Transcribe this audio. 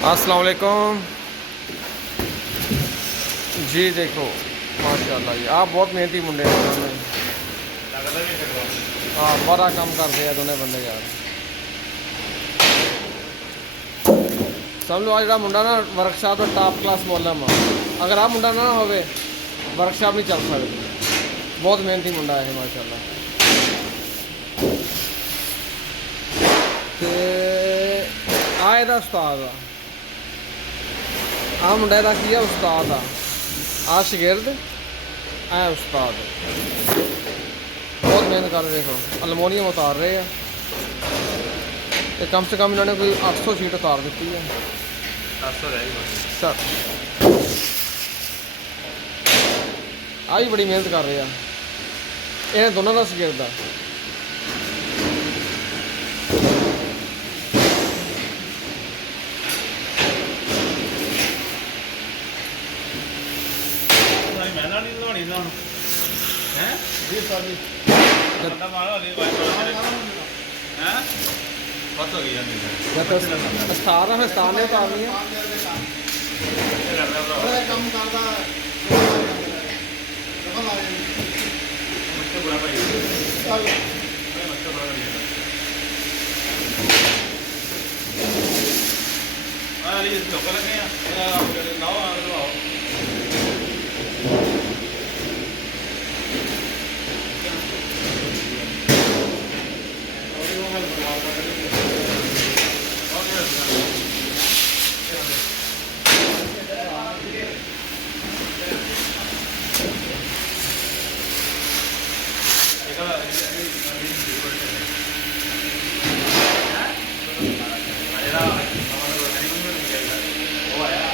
अस्सलाम वालेकुम जी। देखो माशाल्लाह जी आप बहुत मेहनती मुंडे हैं दोनों। हाँ बड़ा काम करते हैं दोनों बंदे यार। समझ लो आज मुंडा ना वर्कशॉप का टॉप क्लास मॉडल में अगर आप मुंडा ना हो वर्कशॉप नहीं चल सकती। बहुत मेहनती मुंडा है माशाल्लाह। ते आए दा उस्ताद आ मुंडे का की है उस्ताद आ शागिर्द है उस्ताद। बहुत मेहनत कर रहे। देखो अलमोनियम उतार रहे हैं तो कम से कम इन्होंने कोई 800 शीट उतार दी है। 800 सर आ भी बड़ी मेहनत कर रहे हैं। इन्हें दोनों का शागिर्द है। मैं नहीं नहानी ना हैं जी सर जी बंदा मारो अगली बार हैं बस हो गई यार जब स्थान है स्थान ने उतारनी है। ਕੰਮ ਕਰਦਾ ਦਖਲ ਆ ਜਾਂਦੀ मुझसे बड़ा भाई ਚੱਲ मुझसे बड़ा भाई आ ये लोग लगे हैं नाव आ रहा हो वो आया